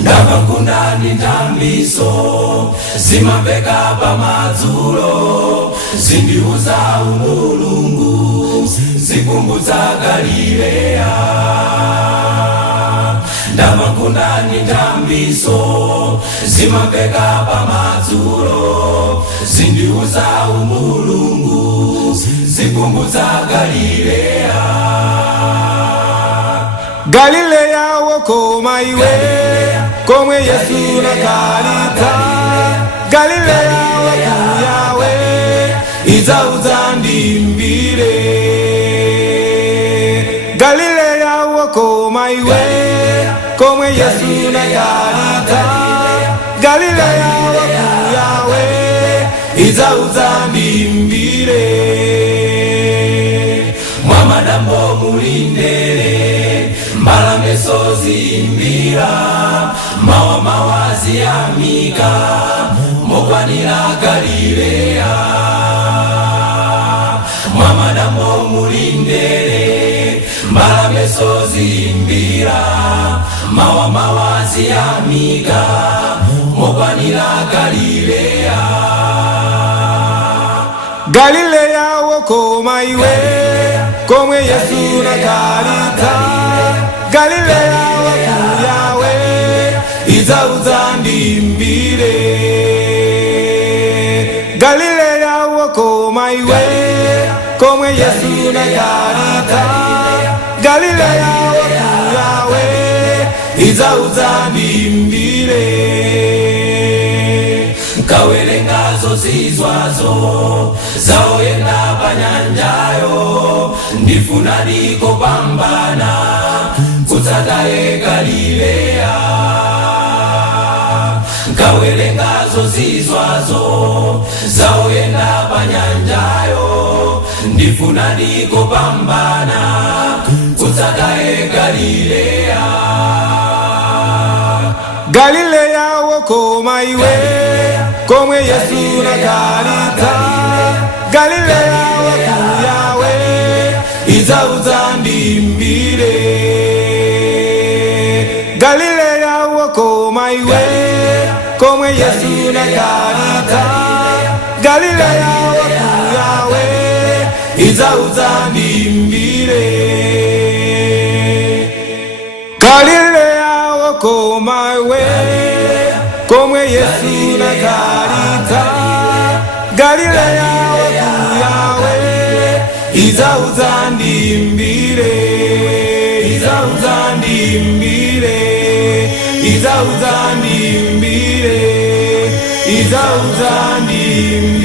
Ndavanguna nindambiso zimamveka pamadzulo zindiuza umulungu zikumbudza Galileya. Ndavanguna nindambiso zimamveka pamadzulo zindiuza umulungu zikumbudza Galileya. Galileya wokoma iwe komwe Yesu nakalita. Galileya wakuyawe izauza ndimbire. Galileya wokoma iwe komwe Yesu nakalita. Galileya wakuyawe izauza ndimbire. Mwamadambo mulindele mbalame zimbira mawa mawazi amika mokwanira Galileya. Mwamadambo mulindele mbalame zimbira mawa mawazi amika mokwanira Galileya. Galileya wokoma iwe komwe Yesu nakalita. Galileya wakuyawe izauza ndimbire. Galileya wokoma iwe komwe Yesu nakalita. Galileya wakuyawe izauza ndimbire. Kawerengazo zizwazo zaoyenda panyanjayo ndifuna nikopambana kutsataye Galileya. Kawerengazo zizwazo zaoyenda panyanjayo ndifuna nikopambana kutsataye Galileya. Galileya wokoma iwe komwe Yesu nakalita. Galileya wakuyawe izauza ndimbire. Galileya wokoma iwe komwe Yesu nakalita. Galileya wakuyawe izauza ndimbire. Galileya wokoma iwe komwe Yesu nakalita. Galileya wakuyawe izauza ndimbire. Izauza ndimbire. Izauza ndimbire. Izauza ndimbire.